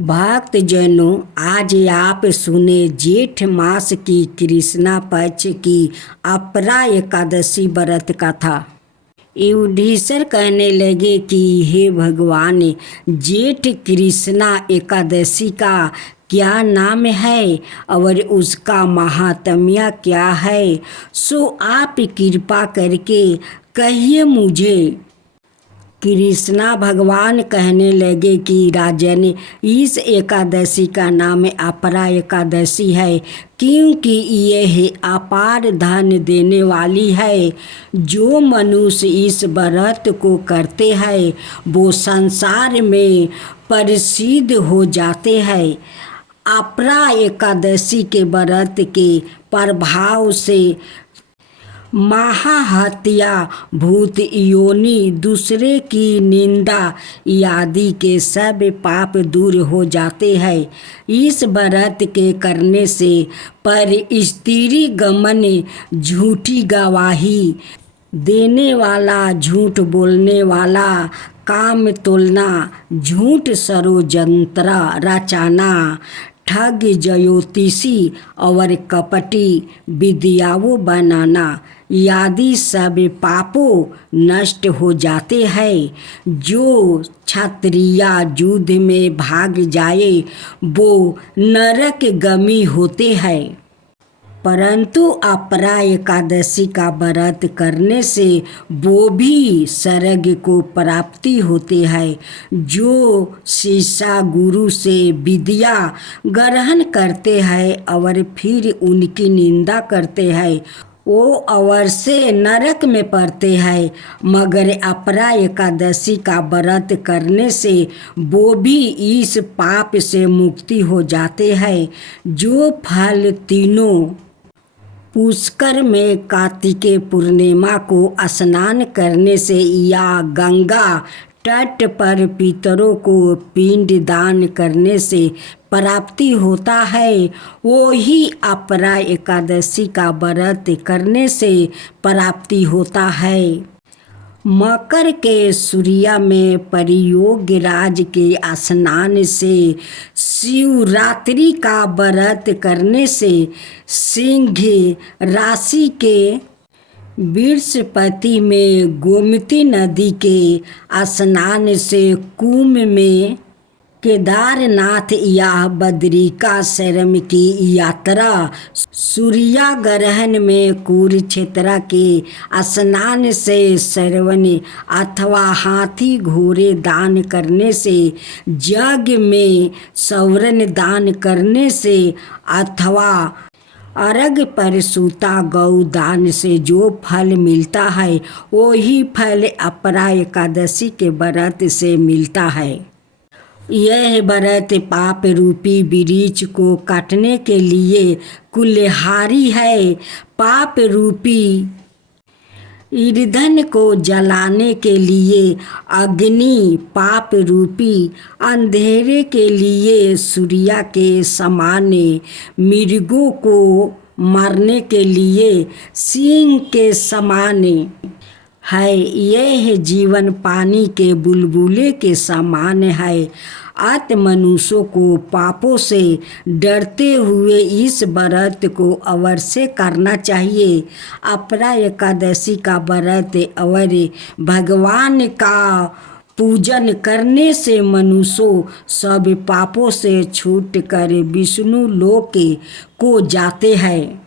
भक्त जनों, आज आप सुने जेठ मास की कृष्णा पक्ष की अपरा एकादशी व्रत कथा। युधिष्ठिर कहने लगे कि हे भगवान, जेठ कृष्णा एकादशी का क्या नाम है और उसका महात्म्य क्या है, सो आप कृपा करके कहिए मुझे। कृष्णा भगवान कहने लगे कि राजन, इस एकादशी का नाम अपरा एकादशी है, क्योंकि यह अपार धन देने वाली है। जो मनुष्य इस व्रत को करते हैं वो संसार में प्रसिद्ध हो जाते हैं। अपरा एकादशी के व्रत के प्रभाव से महाहत्या, भूत योनि, दूसरे की निंदा आदि के सब पाप दूर हो जाते हैं। इस व्रत के करने से पर स्त्री गमन, झूठी गवाही देने वाला, झूठ बोलने वाला, काम तोलना, झूठ षड्यंत्र रचाना, ठग, ज्योतिषी और कपटी विद्याओं बनाना आदि सब पापों नष्ट हो जाते हैं। जो क्षत्रिय युद्ध में भाग जाए वो नरकगामी होते हैं, परंतु अपरा एकादशी का व्रत करने से वो भी स्वर्ग को प्राप्ति होते हैं। जो शिष्य गुरु से विद्या ग्रहण करते हैं और फिर उनकी निंदा करते हैं वो अवश्य नरक में पड़ते हैं, मगर अपरा एकादशी का व्रत करने से वो भी इस पाप से मुक्ति हो जाते हैं। जो फल तीनों पुष्कर में कार्तिकेय पूर्णिमा को स्नान करने से या गंगा तट पर पितरों को पिंड दान करने से प्राप्ति होता है, वो ही अपरा एकादशी का व्रत करने से प्राप्ति होता है। मकर के सूर्य में प्रयोग राज के स्नान से, शिवरात्रि का व्रत करने से, सिंह राशि के बृहस्पति में, गोमती नदी के स्नान से, कुंभ में, केदारनाथ या बद्रिकाश्रम की यात्रा, सूर्य ग्रहण में कुरुक्षेत्र के स्नान से, श्रवण अथवा हाथी घोड़े दान करने से, यज्ञ में स्वर्ण दान करने से अथवा अर्घ पर सूता गौ दान से जो फल मिलता है वही फल अपरा एकादशी के व्रत से मिलता है। यह व्रत पाप रूपी वृक्ष को काटने के लिए कुल्हाड़ी है। पाप रूपी ईंधन को जलाने के लिए अग्नि, पाप रूपी अंधेरे के लिए सूर्य के समान, मृगों को मारने के लिए सिंह के समान है। यह जीवन पानी के बुलबुले के समान है। अत मनुष्यों को पापों से डरते हुए इस व्रत को अवश्य करना चाहिए। अपरा एकादशी का व्रत और भगवान का पूजन करने से मनुष्यों सब पापों से छूटकर विष्णु लोक को जाते हैं।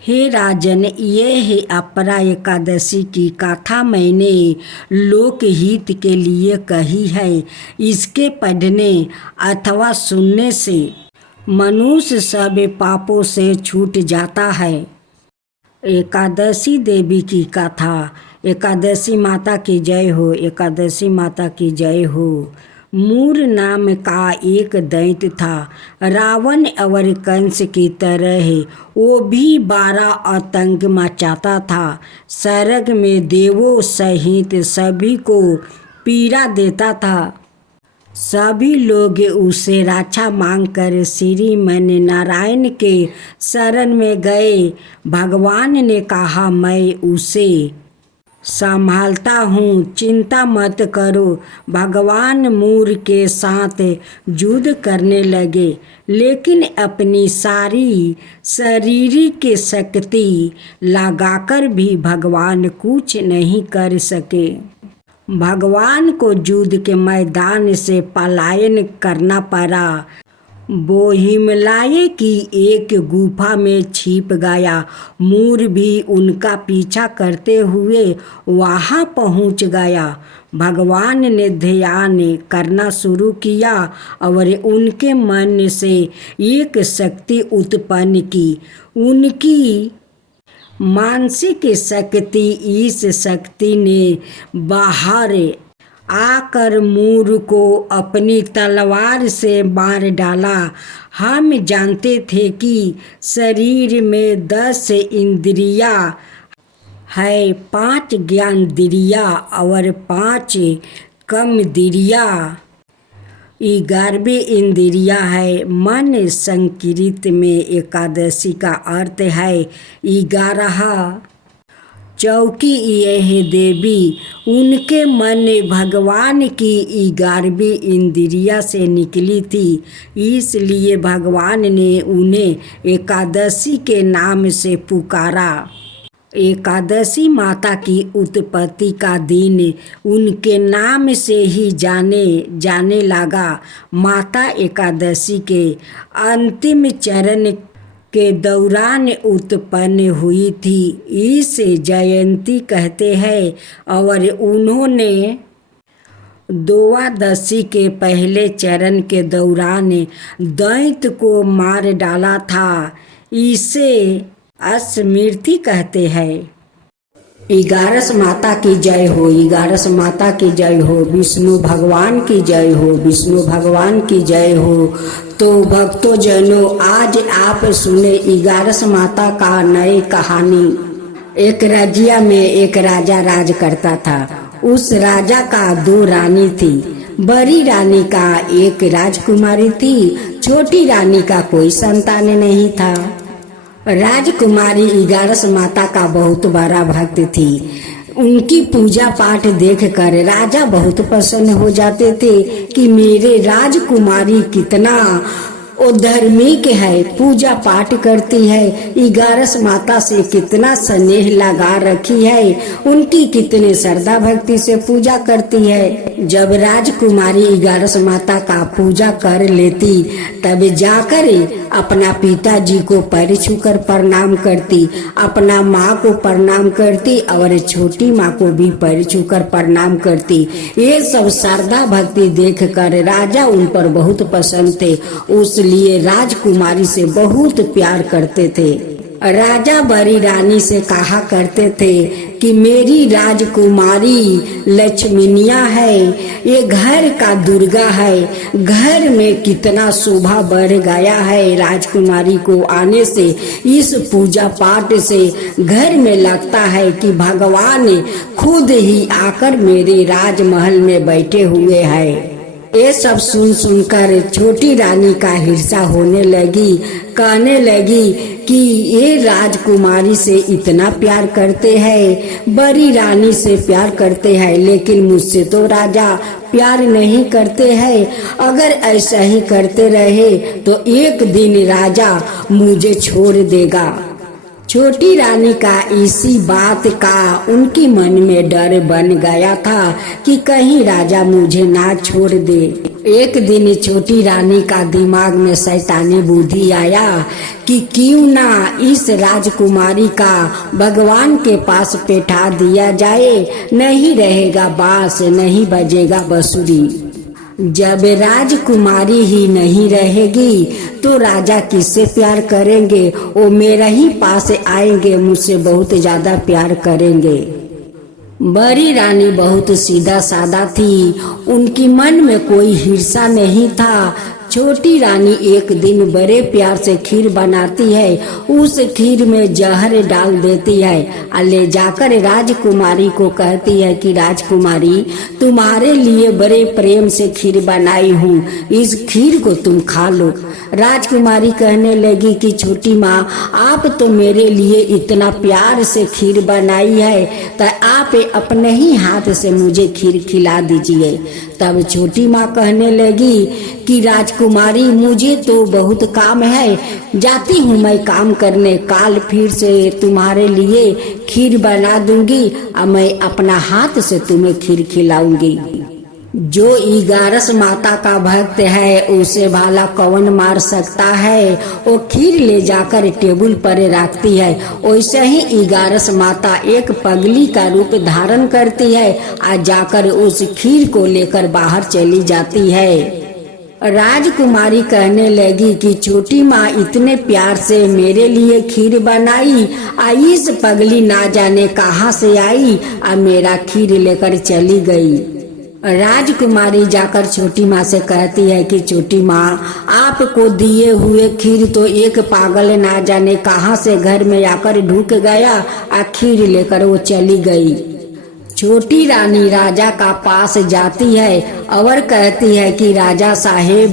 हे राजन, यह अपरा एकादशी की कथा मैंने लोकहित के लिए कही है। इसके पढ़ने अथवा सुनने से मनुष्य सब पापों से छूट जाता है। एकादशी देवी की कथा। एकादशी माता की जय हो, एकादशी माता की जय हो। मूर नाम का एक दैत्य था। रावण और कंस की तरह वो भी 12 आतंक मचाता था। स्वर्ग में देवों सहित सभी को पीड़ा देता था। सभी लोग उसे रक्षा मांगकर श्रीमन नारायण के शरण में गए। भगवान ने कहा, मैं उसे संभालता हूँ, चिंता मत करो। भगवान मूर के साथ युद्ध करने लगे, लेकिन अपनी सारी शारीरिक शक्ति लगाकर भी भगवान कुछ नहीं कर सके। भगवान को युद्ध के मैदान से पलायन करना पड़ा। वो हिमालय की एक गुफा में छिप गया। मूर भी उनका पीछा करते हुए वहां पहुंच गया। भगवान ने ध्यान करना शुरू किया और उनके मन से एक शक्ति उत्पन्न की। उनकी मानसिक शक्ति, इस शक्ति ने बाहर आकर मूर को अपनी तलवार से मार डाला। हम जानते थे कि शरीर में 10 इंद्रियां है, 5 ज्ञानेंद्रियां और 5 कर्मेंद्रियां, 11वीं इंद्रिया है मन। संस्कृत में एकादशी का अर्थ है 11। चौकी यह देवी, उनके मन भगवान की 11वीं इंद्रिया से निकली थी, इसलिए भगवान ने उन्हें एकादशी के नाम से पुकारा। एकादशी माता की उत्पत्ति का दिन उनके नाम से ही जाने लगा। माता एकादशी के अंतिम चरण के दौरान उत्पन्न हुई थी, इसे जयंती कहते हैं। और उन्होंने द्वादशी के पहले चरण के दौरान दैत्य को मार डाला था, इसे स्मृति कहते हैं। 11 माता की जय हो, 11 माता की जय हो, विष्णु भगवान की जय हो, विष्णु भगवान की जय हो। तो भक्तों जनों, आज आप सुने 11 माता का नई कहानी। एक राज्य में एक राजा राज करता था। उस राजा का 2 रानी थी। बड़ी रानी का एक राजकुमारी थी, छोटी रानी का कोई संतान नहीं था। राजकुमारी 11 माता का बहुत बड़ा भक्त थी। उनकी पूजा पाठ देखकर राजा बहुत प्रसन्न हो जाते थे कि मेरे राजकुमारी कितना धार्मिक है, पूजा पाठ करती है, 11 माता से कितना स्नेह लगा रखी है, उनकी कितने श्रद्धा भक्ति से पूजा करती है। जब राजकुमारी 11 माता का पूजा कर लेती, तब जाकर अपना पिताजी को पैर छूकर प्रणाम करती, अपना माँ को प्रणाम करती और छोटी माँ को भी पैर छूकर प्रणाम करती। ये सब श्रद्धा भक्ति देखकर राजा उन पर बहुत प्रसन्न थे, इसलिए राजकुमारी से बहुत प्यार करते थे। राजा बड़ी रानी से कहा करते थे कि मेरी राजकुमारी लक्ष्मीनिया है, ये घर का दुर्गा है, घर में कितना शोभा बढ़ गया है। राजकुमारी को आने से, इस पूजा पाठ से घर में लगता है कि भगवान खुद ही आकर मेरे राजमहल में बैठे हुए हैं। ये सब सुनकर छोटी रानी का हिर्सा होने लगी, कहने लगी कि ये राजकुमारी से इतना प्यार करते हैं, बड़ी रानी से प्यार करते हैं, लेकिन मुझसे तो राजा प्यार नहीं करते हैं। अगर ऐसा ही करते रहे तो एक दिन राजा मुझे छोड़ देगा। छोटी रानी का इसी बात का उनकी मन में डर बन गया था कि कहीं राजा मुझे ना छोड़ दे। एक दिन छोटी रानी का दिमाग में शैतानी बुद्धि आया कि क्यों ना इस राजकुमारी का भगवान के पास बैठा दिया जाए, नहीं रहेगा बांस, नहीं बजेगा बांसुरी। जब राजकुमारी ही नहीं रहेगी तो राजा किससे प्यार करेंगे? वो मेरा ही पास आएंगे, मुझसे बहुत ज्यादा प्यार करेंगे। बड़ी रानी बहुत सीधा सादा थी, उनकी मन में कोई हिर्सा नहीं था। छोटी रानी एक दिन बड़े प्यार से खीर बनाती है, उस खीर में जहर डाल देती है और ले जाकर राजकुमारी को कहती है कि राजकुमारी, तुम्हारे लिए बड़े प्रेम से खीर बनाई हूँ, इस खीर को तुम खा लो। राजकुमारी कहने लगी कि छोटी माँ, आप तो मेरे लिए इतना प्यार से खीर बनाई है, तो आप अपने ही हाथ से मुझे खीर खिला दीजिए। तब छोटी माँ कहने लगी कि राजकुमारी, मुझे तो बहुत काम है, जाती हूँ मैं काम करने, काल फिर से तुम्हारे लिए खीर बना दूंगी और मैं अपना हाथ से तुम्हें खीर खिलाऊंगी। जो 11 माता का भक्त है उसे भाला कौन मार सकता है। वो खीर ले जाकर टेबल पर रखती है। वैसे ही 11 माता एक पगली का रूप धारण करती है और जाकर उस खीर को लेकर बाहर चली जाती है। राजकुमारी कहने लगी कि छोटी माँ इतने प्यार से मेरे लिए खीर बनाई, इस पगली ना जाने कहाँ से आई और मेरा खीर लेकर चली गई। राजकुमारी जाकर छोटी माँ से कहती है कि छोटी माँ, आपको दिए हुए खीर तो एक पागल ना जाने कहाँ से घर में आकर ढुक गया और खीर लेकर वो चली गई। छोटी रानी राजा का पास जाती है और कहती है कि राजा साहेब,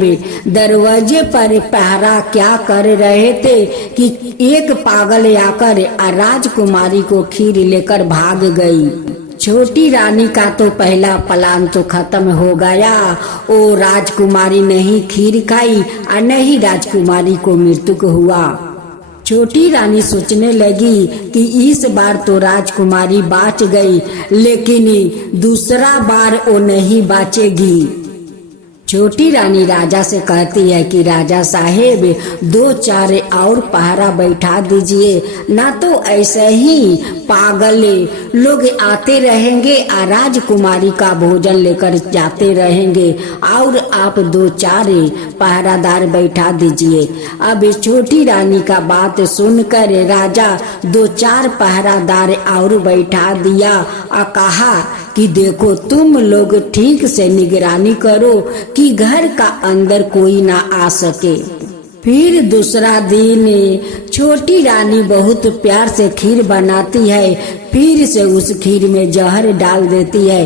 दरवाजे पर पहरा क्या कर रहे थे कि एक पागल आकर राजकुमारी को खीर लेकर भाग गई। छोटी रानी का तो पहला प्लान तो खत्म हो गया। वो राजकुमारी नहीं खीर खाई और नहीं राजकुमारी को मृत्यु हुआ। छोटी रानी सोचने लगी कि इस बार तो राजकुमारी बच गई, लेकिन दूसरा बार वो नहीं बचेगी। छोटी रानी राजा से कहती है कि राजा साहेब, 2-4 और पहरा बैठा दीजिए, ना तो ऐसे ही पागल लोग आते रहेंगे और राजकुमारी का भोजन लेकर जाते रहेंगे, और आप 2-4 पहरादार बैठा दीजिए। अब छोटी रानी का बात सुनकर राजा 2-4 पहरादार और बैठा दिया और कहा कि देखो, तुम लोग ठीक से निगरानी करो कि घर का अंदर कोई ना आ सके। फिर दूसरा दिन छोटी रानी बहुत प्यार से खीर बनाती है, फिर से उस खीर में जहर डाल देती है।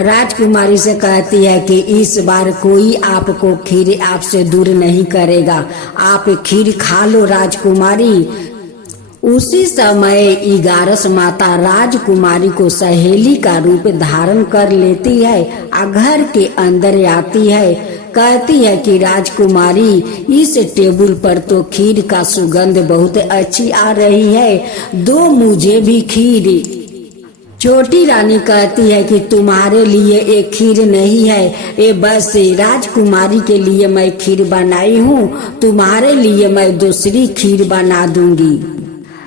राजकुमारी से कहती है कि इस बार कोई आपको खीर आपसे दूर नहीं करेगा, आप खीर खा लो राजकुमारी। उसी समय 11 माता राजकुमारी को सहेली का रूप धारण कर लेती है और घर के अंदर आती है। कहती है कि राजकुमारी, इस टेबल पर तो खीर का सुगंध बहुत अच्छी आ रही है, दो मुझे भी खीर। छोटी रानी कहती है कि तुम्हारे लिए एक खीर नहीं है, ये बस राजकुमारी के लिए मैं खीर बनाई हूँ, तुम्हारे लिए मैं दूसरी खीर बना दूंगी।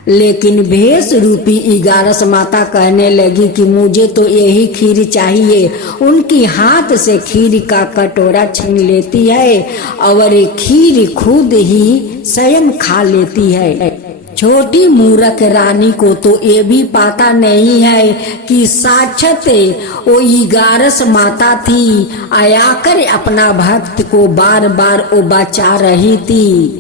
लेकिन भेष रूपी 11 माता कहने लगी कि मुझे तो यही खीर चाहिए। उनकी हाथ से खीर का कटोरा छीन लेती है और खीर खुद ही स्वयं खा लेती है। छोटी मूर्ख रानी को तो ये भी पता नहीं है कि साक्षात वो 11 माता थी, आकर अपना भक्त को बार बार वो बचा रही थी।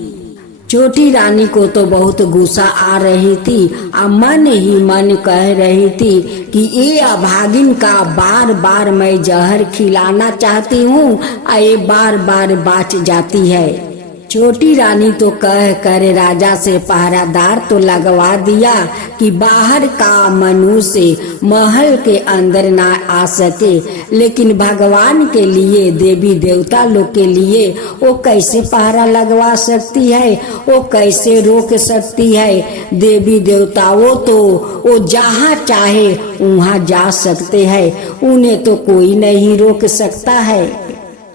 छोटी रानी को तो बहुत गुस्सा आ रही थी और मन ही मन कह रही थी कि ये अभागिन का बार बार मैं जहर खिलाना चाहती हूँ और ये बार बार बच जाती है। छोटी रानी तो कह कर राजा से पहरादार तो लगवा दिया कि बाहर का मनुष्य महल के अंदर ना आ सके, लेकिन भगवान के लिए, देवी देवता लोग के लिए वो कैसे पहरा लगवा सकती है, वो कैसे रोक सकती है। देवी देवताओं तो वो जहाँ चाहे वहाँ जा सकते हैं, उन्हें तो कोई नहीं रोक सकता है।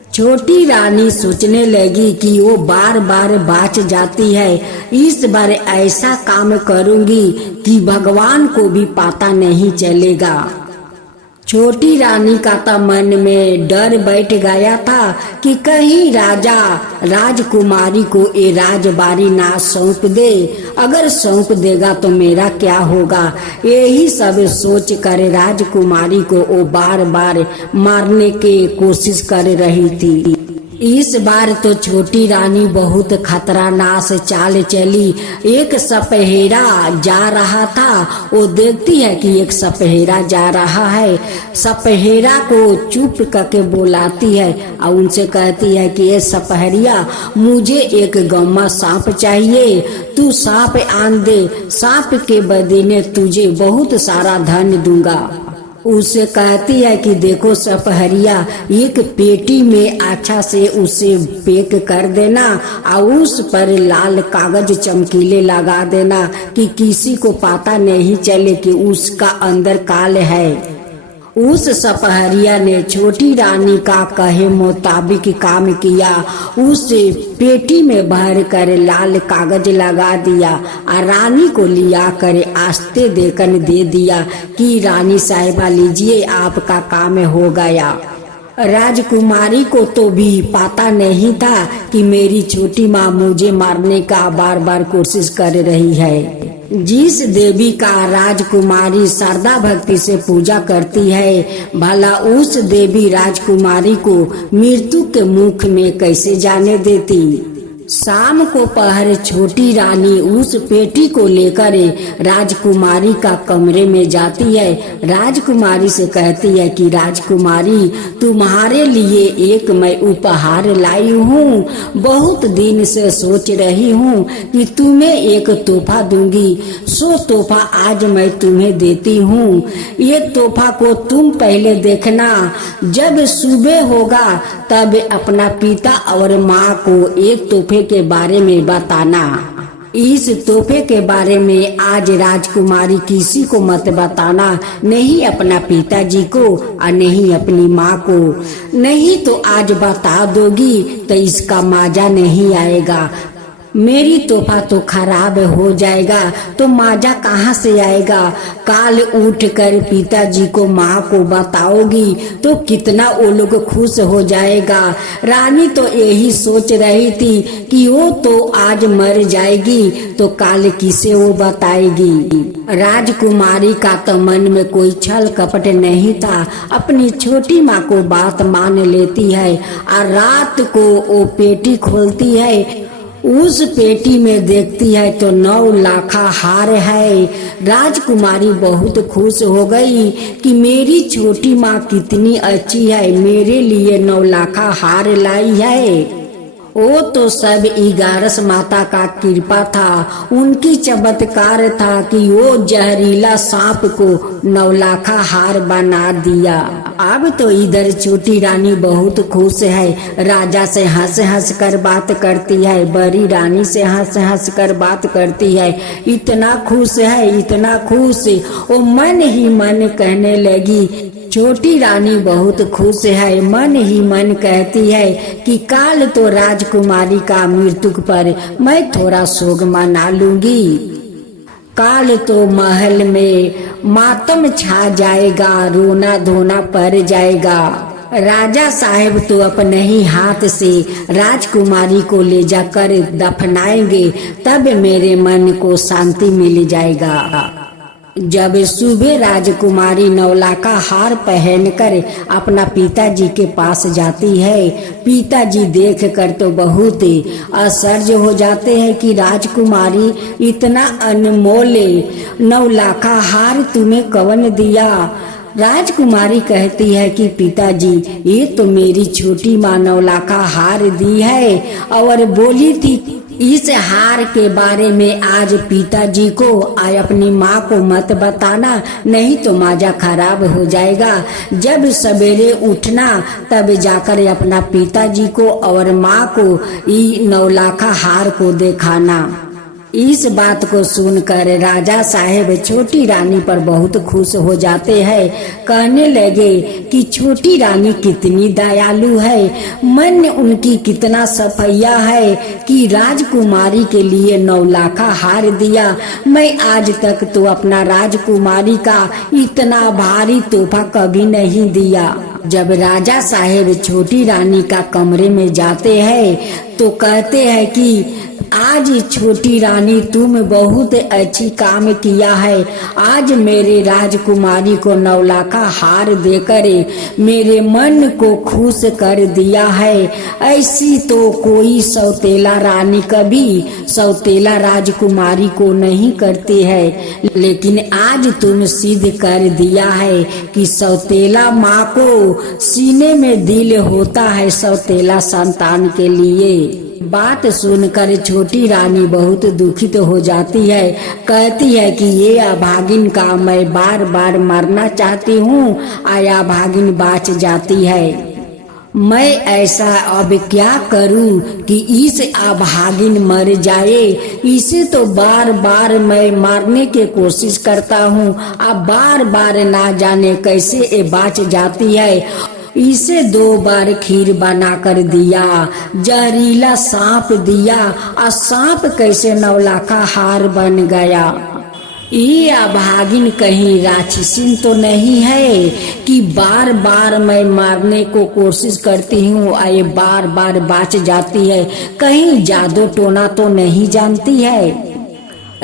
छोटी रानी सोचने लगी कि वो बार बार बच जाती है, इस बार ऐसा काम करूंगी कि भगवान को भी पता नहीं चलेगा। छोटी रानी का तो मन में डर बैठ गया था कि कहीं राजा राजकुमारी को ये राजबारी ना सौंप दे, अगर सौंप देगा तो मेरा क्या होगा। यही सब सोच कर राजकुमारी को वो बार बार मारने की कोशिश कर रही थी। इस बार तो छोटी रानी बहुत खतरनाक चाल चली। एक सपहेरा जा रहा था, वो देखती है कि एक सपहेरा जा रहा है। सपहेरा को चुप करके बुलाती है और उनसे कहती है कि ये सपहरिया, मुझे एक गम्मा सांप चाहिए, तू सांप आन दे, सांप के बदले तुझे बहुत सारा धन दूंगा। उसे कहती है कि देखो सपहरिया, एक पेटी में अच्छा से उसे पैक कर देना और उस पर लाल कागज चमकीले लगा देना कि किसी को पता नहीं चले कि उसका अंदर काल है। उस सपहरिया ने छोटी रानी का कहे मुताबिक काम किया। उसे पेटी में भर कर लाल कागज लगा दिया और रानी को लिया कर आस्ते देकर दे दिया कि रानी साहिबा लीजिए, आपका काम हो गया। राजकुमारी को तो भी पता नहीं था कि मेरी छोटी माँ मुझे मारने का बार बार कोशिश कर रही है। जिस देवी का राजकुमारी श्रद्धा भक्ति से पूजा करती है, भला उस देवी राजकुमारी को मृत्यु के मुख में कैसे जाने देती। शाम को पहर छोटी रानी उस पेटी को लेकर राजकुमारी का कमरे में जाती है। राजकुमारी से कहती है कि राजकुमारी, तुम्हारे लिए एक मैं उपहार लाई हूँ। बहुत दिन से सोच रही हूँ कि तुम्हें एक तोहफा दूंगी, सो तोहफा आज मैं तुम्हें देती हूँ। ये तोहफा को तुम पहले देखना, जब सुबह होगा तब अपना पिता और माँ को एक तोहफे के बारे में बताना। इस तोहफे के बारे में आज राजकुमारी किसी को मत बताना, नहीं अपना पिताजी को और नहीं अपनी माँ को। नहीं तो आज बता दोगी तो इसका मजा नहीं आएगा। मेरी तोहफा तो खराब हो जाएगा तो मजा कहाँ से आएगा। काल उठ कर पिताजी को माँ को बताओगी तो कितना वो लोग खुश हो जाएगा। रानी तो यही सोच रही थी कि वो तो आज मर जाएगी तो काल किसे वो बताएगी। राजकुमारी का तो मन में कोई छल कपट नहीं था, अपनी छोटी माँ को बात मान लेती है और रात को वो पेटी खोलती है। उस पेटी में देखती है तो 9 लाखा हार है। राजकुमारी बहुत खुश हो गई कि मेरी छोटी माँ कितनी अच्छी है, मेरे लिए 9 लाखा हार लाई है। वो तो सब 11 माता का कृपा था, उनकी चमत्कार था कि वो जहरीला सांप को 9 लाखा हार बना दिया। अब तो इधर छोटी रानी बहुत खुश है, राजा से हंस हंस कर बात करती है, बड़ी रानी से हंस हंस कर बात करती है। इतना खुश है, इतना खुश, वो मन ही मन कहने लगी। छोटी रानी बहुत खुश है, मन ही मन कहती है कि काल तो राजकुमारी का मृत्यु पर मैं थोड़ा शोक मना लूंगी। काल तो महल में मातम छा जाएगा, रोना धोना पड़ जाएगा। राजा साहब तो अपने ही हाथ से राजकुमारी को ले जाकर दफनाएंगे, तब मेरे मन को शांति मिल जाएगा। जब सुबह राजकुमारी 9 लाखा हार पहनकर अपना पिताजी के पास जाती है, पिताजी देखकर तो बहुत आश्चर्य हो जाते हैं कि राजकुमारी इतना अनमोल 9 लाखा हार तुम्हें कौन दिया। राजकुमारी कहती है कि पिताजी, ये तो मेरी छोटी माँ 9 लाखा हार दी है और बोली थी इस हार के बारे में आज पिताजी को और अपनी माँ को मत बताना, नहीं तो मजा खराब हो जाएगा। जब सवेरे उठना तब जाकर अपना पिताजी को और माँ को 9 लाखा हार को दिखाना। इस बात को सुनकर राजा साहेब छोटी रानी पर बहुत खुश हो जाते हैं। कहने लगे कि छोटी रानी कितनी दयालु है, मन उनकी कितना सफैया है कि राजकुमारी के लिए 9 लाखा हार दिया। मैं आज तक तो अपना राजकुमारी का इतना भारी तोहफा कभी नहीं दिया। जब राजा साहेब छोटी रानी का कमरे में जाते हैं तो कहते हैं कि आज छोटी रानी तुम बहुत अच्छी काम किया है। आज मेरे राजकुमारी को 9 लाख का हार देकर मेरे मन को खुश कर दिया है। ऐसी तो कोई सौतेला रानी कभी सौतेला राजकुमारी को नहीं करती है, लेकिन आज तुम सिद्ध कर दिया है कि सौतेला माँ को सीने में दिल होता है सौतेला संतान के लिए। बात सुनकर छोटी रानी बहुत दुखित हो जाती है। कहती है कि ये अभागिन का मैं बार बार मरना चाहती हूँ, आया अभागिन बाच जाती है। मैं ऐसा अब क्या करूं कि इस अभागिन मर जाए। इसे तो बार बार मैं मारने की कोशिश करता हूँ, अब बार बार ना जाने कैसे ये बाच जाती है। इसे 2 बार खीर बना कर दिया, जहरीला सांप दिया, और सांप कैसे 9 लाख का हार बन गया। ये अभागिन कहीं राक्षसी तो नहीं है कि बार बार मैं मारने को कोशिश करती हूँ और ये बार बार बाच जाती है। कहीं जादू टोना तो नहीं जानती है।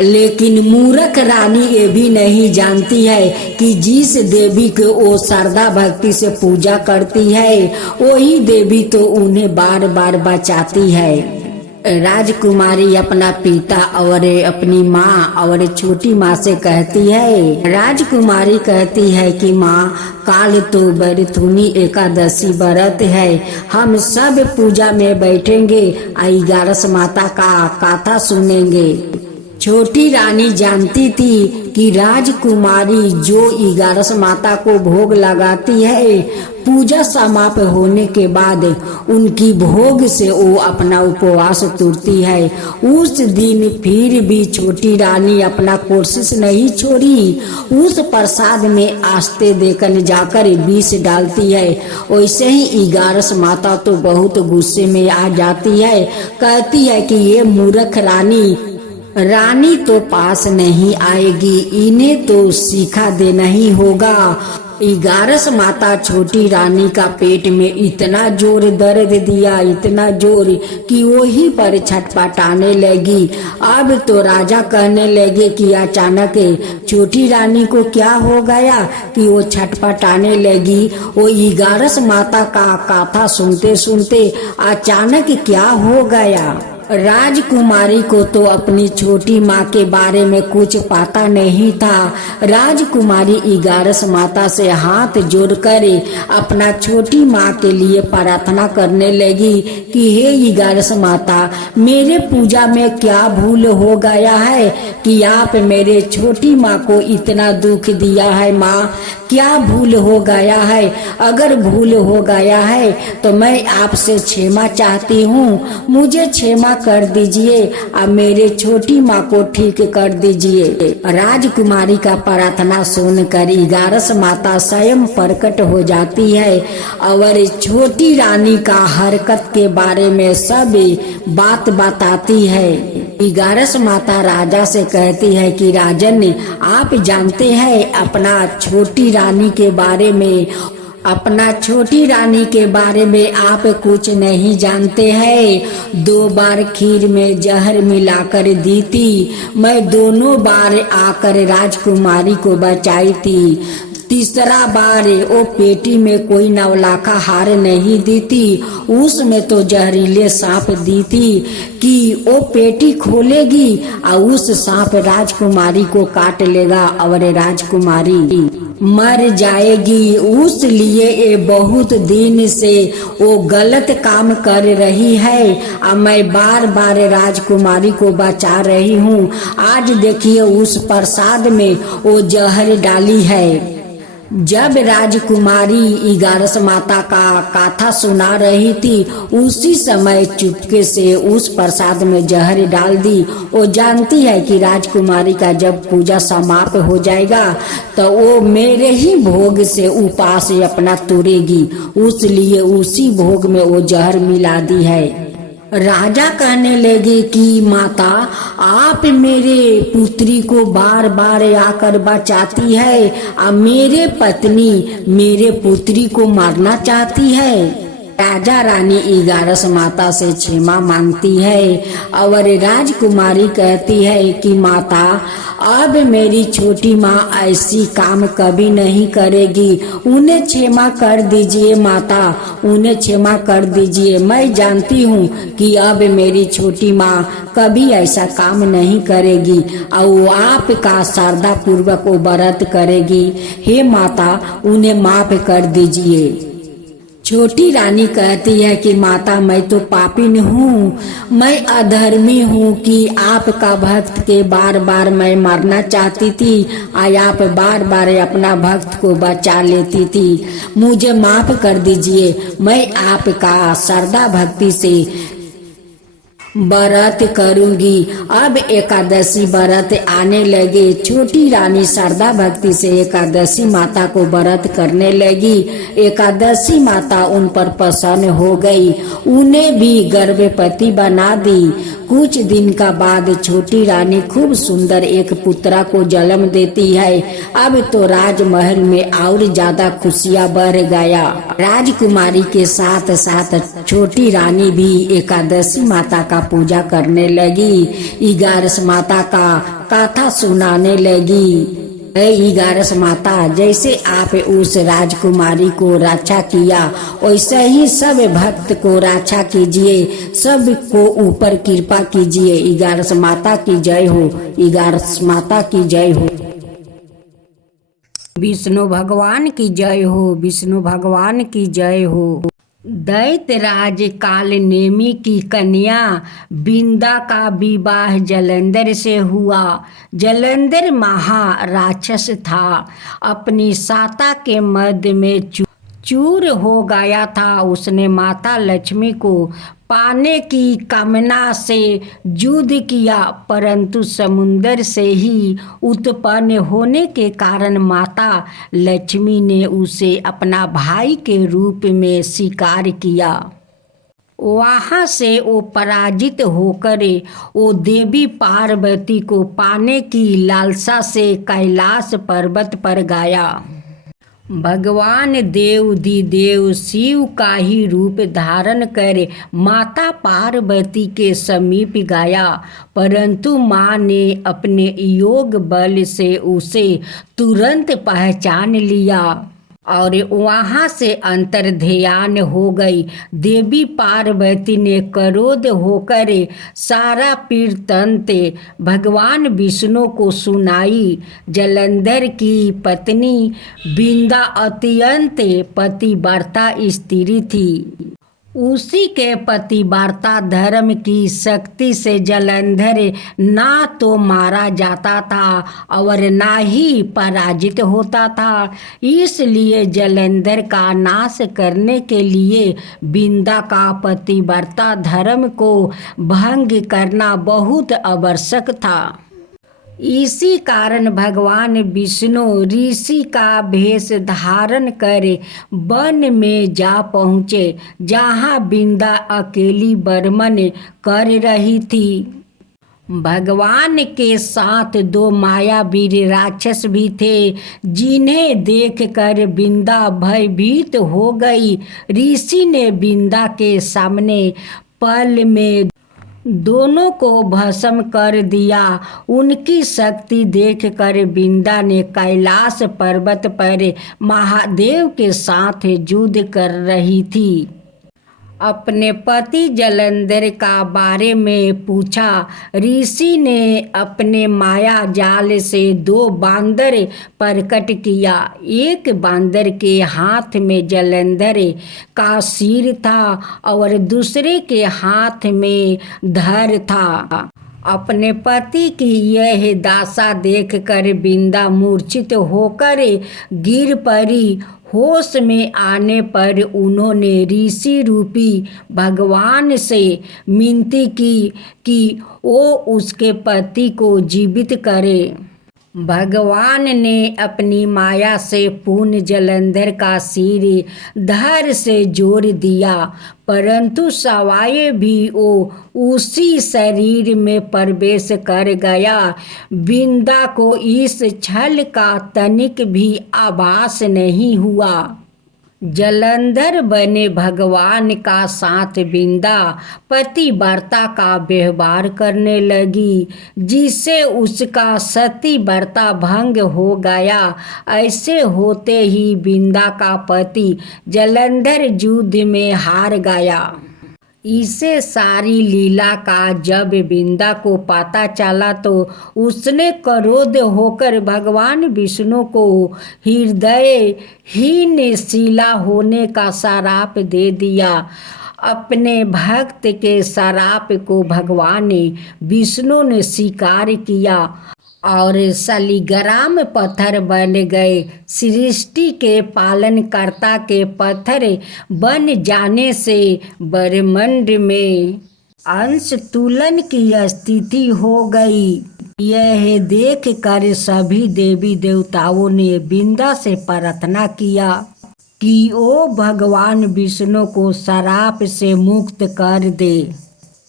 लेकिन मूर्ख रानी ये भी नहीं जानती है कि जिस देवी को वो श्रद्धा भक्ति से पूजा करती है वही देवी तो उन्हें बार बार बचाती है। राजकुमारी अपना पिता और अपनी माँ और छोटी माँ से कहती है। राजकुमारी कहती है कि माँ, काल तो बरथुनी एकादशी व्रत है, हम सब पूजा में बैठेंगे, 11 माता का कथा सुनेंगे। छोटी रानी जानती थी कि राजकुमारी जो 11 माता को भोग लगाती है, पूजा समाप्त होने के बाद उनकी भोग से वो अपना उपवास तोड़ती है। उस दिन फिर भी छोटी रानी अपना कोशिश नहीं छोड़ी। उस प्रसाद में आस्ते देकर जाकर विष डालती है। वैसे ही 11 माता तो बहुत गुस्से में आ जाती है। कहती है कि ये मूर्ख रानी तो पास नहीं आएगी, इन्हें तो सिखा देना ही होगा। 11 माता छोटी रानी का पेट में इतना जोर दर्द दिया, इतना जोर कि वही पर छटपटाने लगी। अब तो राजा कहने लगे कि अचानक छोटी रानी को क्या हो गया कि वो छटपटाने लगी। वो 11 माता का कथा सुनते सुनते अचानक क्या हो गया। राजकुमारी को तो अपनी छोटी माँ के बारे में कुछ पता नहीं था। राजकुमारी 11 माता से हाथ जोड़कर अपना छोटी माँ के लिए प्रार्थना करने लगी कि हे 11 माता, मेरे पूजा में क्या भूल हो गया है कि आप मेरे छोटी माँ को इतना दुख दिया है। माँ, क्या भूल हो गया है? अगर भूल हो गया है तो मैं आपसे क्षमा चाहती हूँ, मुझे क्षमा कर दीजिए और मेरे छोटी माँ को ठीक कर दीजिए। राजकुमारी का प्रार्थना सुनकर 11 माता स्वयं प्रकट हो जाती है और छोटी रानी का हरकत के बारे में सब बात बताती है। 11 माता राजा से कहती है कि राजन, आप जानते हैं अपना छोटी रानी के बारे में आप कुछ नहीं जानते हैं। 2 बार खीर में जहर मिलाकर दी थी, मैं दोनों बार आकर राजकुमारी को बचाई थी। तीसरा बार वो पेटी में कोई 9 लाख का हार नहीं दी थी, उसमें तो जहरीले सांप दी थी कि वो पेटी खोलेगी और उस सांप राजकुमारी को काट लेगा और राजकुमारी मर जाएगी। उस लिए ये बहुत दिन से वो गलत काम कर रही है और मैं बार बार राजकुमारी को बचा रही हूँ। आज देखिए उस प्रसाद में वो जहर डाली है। जब राजकुमारी 11 माता का कथा सुना रही थी, उसी समय चुपके से उस प्रसाद में जहर डाल दी। वो जानती है कि राजकुमारी का जब पूजा समाप्त हो जाएगा तो वो मेरे ही भोग से उपास अपना तोड़ेगी, उसलिए उसी भोग में वो जहर मिला दी है। राजा कहने लगे कि माता, आप मेरे पुत्री को बार बार आकर बचाती है और मेरे पत्नी मेरे पुत्री को मारना चाहती है। राजा रानी 11 माता से क्षमा मांगती है और राजकुमारी कहती है कि माता अब मेरी छोटी माँ ऐसी काम कभी नहीं करेगी, उन्हें क्षमा कर दीजिए माता, उन्हें क्षमा कर दीजिए। मैं जानती हूँ कि अब मेरी छोटी माँ कभी ऐसा काम नहीं करेगी और वो आपका श्रद्धा पूर्वक वो व्रत करेगी। हे माता उन्हें माफ कर दीजिए। छोटी रानी कहती है कि माता मैं तो पापिन हूँ, मैं अधर्मी हूँ कि आपका भक्त के बार बार मैं मारना चाहती थी और आप बार बार अपना भक्त को बचा लेती थी, मुझे माफ कर दीजिए। मैं आपका श्रद्धा भक्ति से व्रत करूंगी। अब एकादशी व्रत आने लगे। छोटी रानी श्रद्धा भक्ति से एकादशी माता को व्रत करने लगी। एकादशी माता उन पर प्रसन्न हो गई, उन्हें भी गर्भवती बना दी। कुछ दिन का बाद छोटी रानी खूब सुंदर एक पुत्रा को जन्म देती है। अब तो राजमहल में और ज्यादा खुशियां बढ़ गया। राजकुमारी के साथ साथ छोटी रानी भी एकादशी माता का पूजा करने लगी। 11 माता का कथा सुनाने लगी। 11 माता, जैसे आप उस राजकुमारी को रक्षा किया वैसे ही सब भक्त को रक्षा कीजिए, सब को ऊपर कृपा कीजिए। 11 माता की जय हो, 11 माता की जय हो। विष्णु भगवान की जय हो, विष्णु भगवान की जय हो। दैत्यराज कालनेमी की कन्या बिंदा का विवाह जलंधर से हुआ। जलंधर महाराक्षस था, अपनी साता के मध्य में चूर हो गया था। उसने माता लक्ष्मी को पाने की कामना से युद्ध किया, परंतु समुद्र से ही उत्पन्न होने के कारण माता लक्ष्मी ने उसे अपना भाई के रूप में स्वीकार किया। वहाँ से वो पराजित होकर वो देवी पार्वती को पाने की लालसा से कैलाश पर्वत पर गया। भगवान देवाधिदेव शिव का ही रूप धारण कर माता पार्वती के समीप गया, परंतु माँ ने अपने योग बल से उसे तुरंत पहचान लिया और वहाँ से अंतर्ध्यान हो गई। देवी पार्वती ने क्रोध होकर सारा वृत्तांत भगवान विष्णु को सुनाई। जलंधर की पत्नी बिंदा अत्यंत पतिव्रता स्त्री थी। उसी के पतिव्रता धर्म की शक्ति से जलंधर ना तो मारा जाता था और ना ही पराजित होता था। इसलिए जलंधर का नाश करने के लिए बिंदा का पतिव्रता धर्म को भंग करना बहुत आवश्यक था। इसी कारण भगवान विष्णु ऋषि का भेष धारण कर वन में जा पहुँचे, जहाँ बिंदा अकेली बर्मन कर रही थी। भगवान के साथ 2 मायावीर राक्षस भी थे, जिन्हें देखकर बिंदा भयभीत हो गई। ऋषि ने बिंदा के सामने पल में दोनों को भस्म कर दिया। उनकी शक्ति देखकर बिंदा ने कैलाश पर्वत पर महादेव के साथ युद्ध कर रही थी। अपने पति जलंधर का बारे में पूछा। ऋषि ने अपने माया जाल से 2 बांदर प्रकट किया। एक बांदर के हाथ में जलंधर का सिर था और दूसरे के हाथ में धड़ था। अपने पति की यह दशा देखकर बिंदा मूर्छित होकर गिर पड़ी। होश में आने पर उन्होंने ऋषि रूपी भगवान से विनती की कि वो उसके पति को जीवित करे। भगवान ने अपनी माया से पूर्ण जलंधर का सिर धड़ से जोड़ दिया, परंतु सवाए भी वो उसी शरीर में प्रवेश कर गया। बिंदा को इस छल का तनिक भी आभास नहीं हुआ। जलंधर बने भगवान का साथ बिंदा पतिव्रता का व्यवहार करने लगी, जिससे उसका सतीव्रता भंग हो गया। ऐसे होते ही बिंदा का पति जलंधर युद्ध में हार गया। इसे सारी लीला का जब बिंदा को पता चला तो उसने क्रोध होकर भगवान विष्णु को हृदयहीन शिला होने का श्राप दे दिया। अपने भक्त के श्राप को भगवान विष्णु ने स्वीकार किया और शालिग्राम पत्थर बन गए। सृष्टि के पालनकर्ता के पत्थर बन जाने से ब्रह्मांड में अंश-तुलन की स्थिति हो गई। यह देख कर सभी देवी देवताओं ने बिंदा से प्रार्थना किया कि ओ भगवान विष्णु को श्राप से मुक्त कर दे।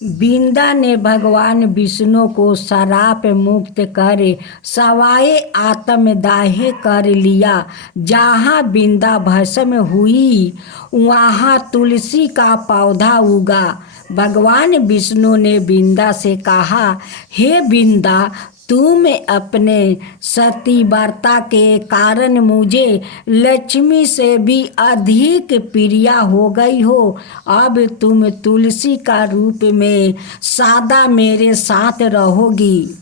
बिंदा ने भगवान विष्णु को श्राप मुक्त कर सवाए आत्मदाह कर लिया। जहाँ बिंदा भस्म हुई वहाँ तुलसी का पौधा उगा। भगवान विष्णु ने बिंदा से कहा, हे बिंदा, तुम अपने सतीव्रता के कारण मुझे लक्ष्मी से भी अधिक प्रिय हो गई हो। अब तुम तुलसी का रूप में सदा मेरे साथ रहोगी।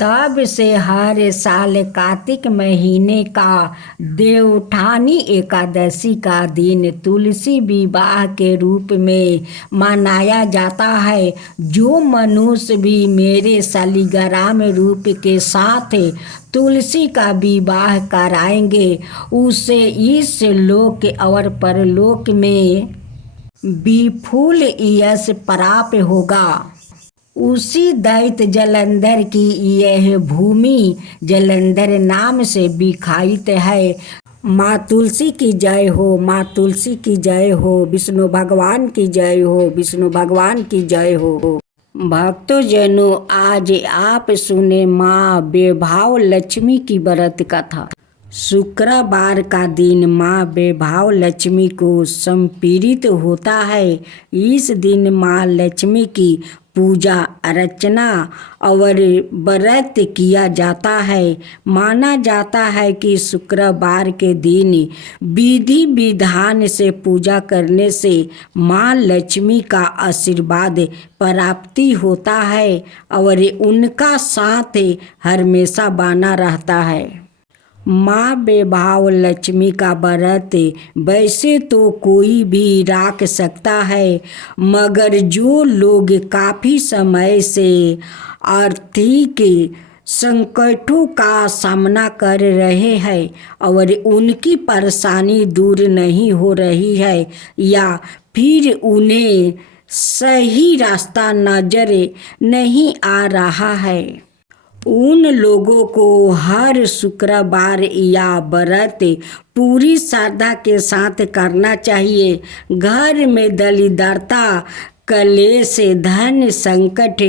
तब से हर साल कार्तिक महीने का देवउठानी एकादशी का दिन तुलसी विवाह के रूप में मनाया जाता है। जो मनुष्य भी मेरे शालिग्राम रूप के साथ तुलसी का विवाह कराएंगे उसे इस लोक और परलोक में विपुल यश प्राप्त होगा। उसी दैत्य जलंधर की यह भूमि जलंधर नाम से विख्यात है। माँ तुलसी की जय हो, माँ तुलसी की जय हो, विष्णु भगवान की जय हो, विष्णु भगवान की जय हो। भक्तजनों, आज आप सुने माँ वैभव लक्ष्मी की व्रत कथा। शुक्रवार का दिन माँ वैभव लक्ष्मी को समर्पित होता है। इस दिन माँ लक्ष्मी की पूजा अर्चना और व्रत किया जाता है। माना जाता है कि शुक्रवार के दिन विधि विधान से पूजा करने से माँ लक्ष्मी का आशीर्वाद प्राप्ति होता है और उनका साथ हमेशा बना रहता है। माँ वैभव लक्ष्मी का व्रत वैसे तो कोई भी रख सकता है, मगर जो लोग काफ़ी समय से आर्थिक संकटों का सामना कर रहे हैं और उनकी परेशानी दूर नहीं हो रही है या फिर उन्हें सही रास्ता नजर नहीं आ रहा है, उन लोगों को हर शुक्रवार या व्रत पूरी श्रद्धा के साथ करना चाहिए। घर में दरिद्रता, कलेश, धन संकट,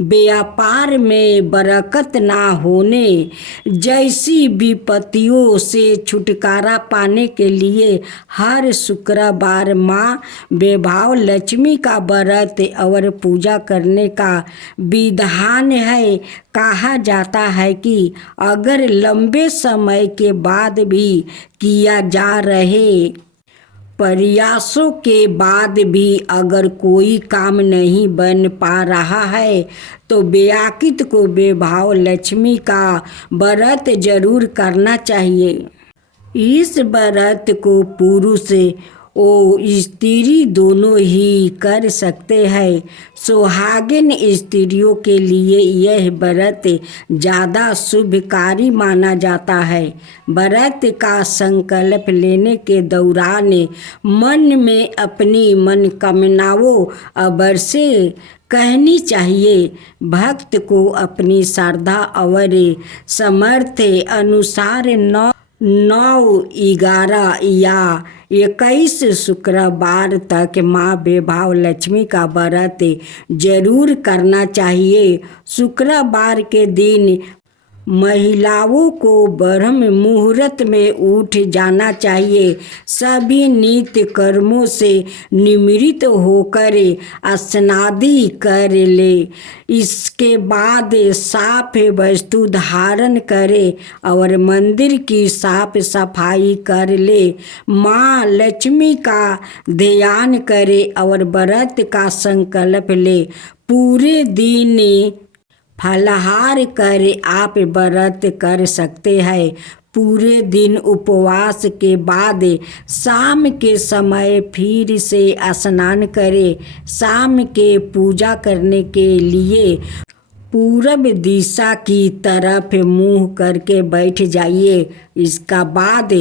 व्यापार में बरकत ना होने जैसी विपत्तियों से छुटकारा पाने के लिए हर शुक्रवार माँ वैभव लक्ष्मी का व्रत और पूजा करने का विधान है। कहा जाता है कि अगर लंबे समय के बाद भी किया जा रहे प्रयासों के बाद भी अगर कोई काम नहीं बन पा रहा है तो व्याकित को वैभव लक्ष्मी का व्रत जरूर करना चाहिए। इस व्रत को पुरुष और स्त्री दोनों ही कर सकते हैं। सुहागिन स्त्रियों के लिए यह व्रत ज़्यादा शुभकारी माना जाता है। व्रत का संकल्प लेने के दौरान मन में अपनी मनोकामनाओं अवश्य कहनी चाहिए। भक्त को अपनी श्रद्धा और सामर्थ्य अनुसार 9, 11 या 21 शुक्रवार तक माँ वैभव लक्ष्मी का व्रत जरूर करना चाहिए। शुक्रवार के दिन महिलाओं को ब्रह्म मुहूर्त में उठ जाना चाहिए। सभी नित्य कर्मों से निवृत्त होकर स्नादि कर ले। इसके बाद साफ वस्तु धारण करे और मंदिर की साफ सफाई कर ले। माँ लक्ष्मी का ध्यान करे और व्रत का संकल्प ले। पूरे दिन फलाहार कर आप व्रत कर सकते हैं। पूरे दिन उपवास के बाद शाम के समय फिर से स्नान करें। शाम के पूजा करने के लिए पूरब दिशा की तरफ मुंह करके बैठ जाइए। इसका बाद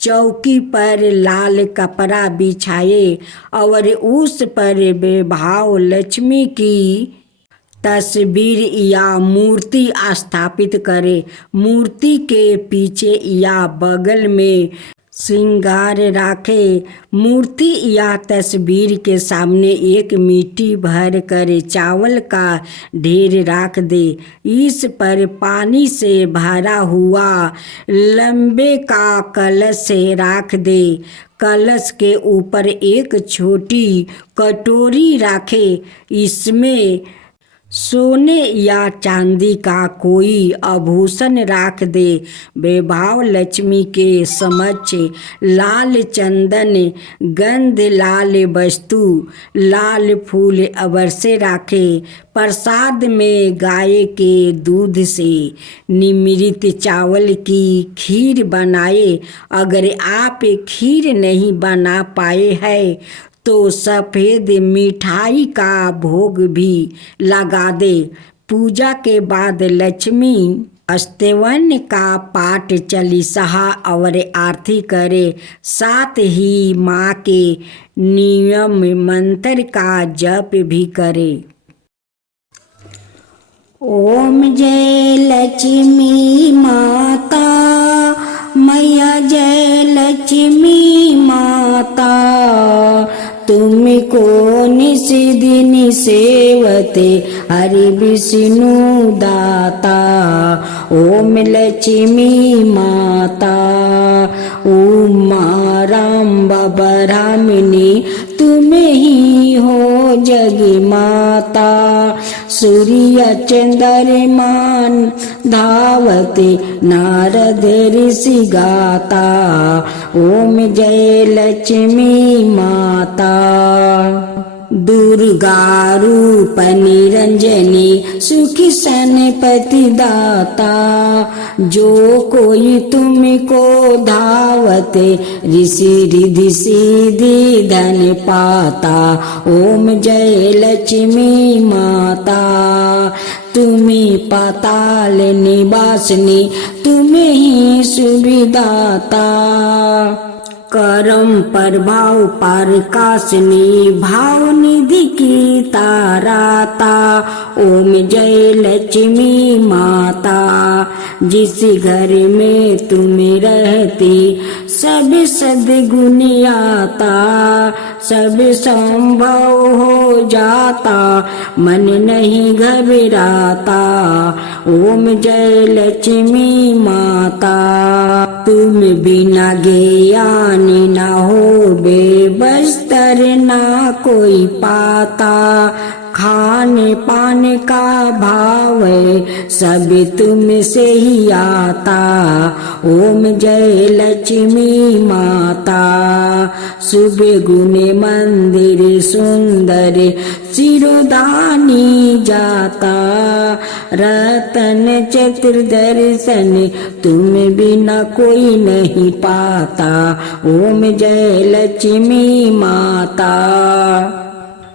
चौकी पर लाल कपड़ा बिछाए और उस पर बेभाव लक्ष्मी की तस्वीर या मूर्ति स्थापित करें। मूर्ति के पीछे या बगल में श्रृंगार रखे। मूर्ति या तस्वीर के सामने एक मिट्टी भर कर चावल का ढेर रख दे। इस पर पानी से भरा हुआ लंबे का कलश रख दे। कलश के ऊपर एक छोटी कटोरी रखे। इसमें सोने या चांदी का कोई आभूषण रख दे। वैभव लक्ष्मी के समक्ष लाल चंदन, गंध, लाल वस्तु, लाल फूल अवश्य रखे। प्रसाद में गाय के दूध से निर्मित चावल की खीर बनाए। अगर आप खीर नहीं बना पाए हैं तो सफ़ेद मिठाई का भोग भी लगा दे। पूजा के बाद लक्ष्मी स्तवन का पाठ, चालीसा और आरती करे। साथ ही माँ के नियम मंत्र का जप भी करे। ओम जय लक्ष्मी माता, मैया जय लक्ष्मी माता। तुमको निस दिन सेवते हरि विष्णु दाता। ओम लक्ष्मी माता, उमा राम ब्रह्मणी, तुम ही हो जग माता। सूर्य चंद्रमान धावते नारद ऋषि गाता। ओम जय लक्ष्मी माता। दुर्गा रूप निरंजनी, सुखी सनपति दाता। जो कोई तुमको धावते ऋषि रिधि सिद्धि धन पाता। ओम जय लक्ष्मी माता। तुम्हें पाताल निवासिनी, तुम्हें ही सुविदाता। करम प्रभाव प्रकाशनी, भाव निधि की ताराता। ओम जय लक्ष्मी माता। जिस घर में तुम रहती सब सद्गुण आता। सब संभव हो जाता, मन नहीं घबराता। ओम जय लक्ष्मी माता। तुम बिना ज्ञान ना हो बेबस्तर ना कोई पाता। खाने पाने का भाव सब तुम से ही आता। ओम जय लक्ष्मी माता। शुभ गुण मंदिर सुंदर शिरोधानी जाता। रतन चतुर्दर्शन तुम बिना कोई नहीं पाता। ओम जय लक्ष्मी माता।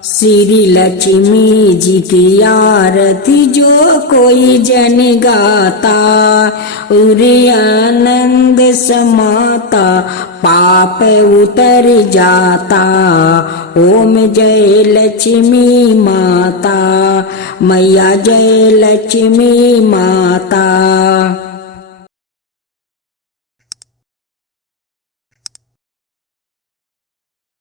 श्री लक्ष्मी जी की आरती जो कोई जन गाता। उरे आनंद समाता, पाप उतर जाता। ओम जय लक्ष्मी माता, मैया जय लक्ष्मी माता।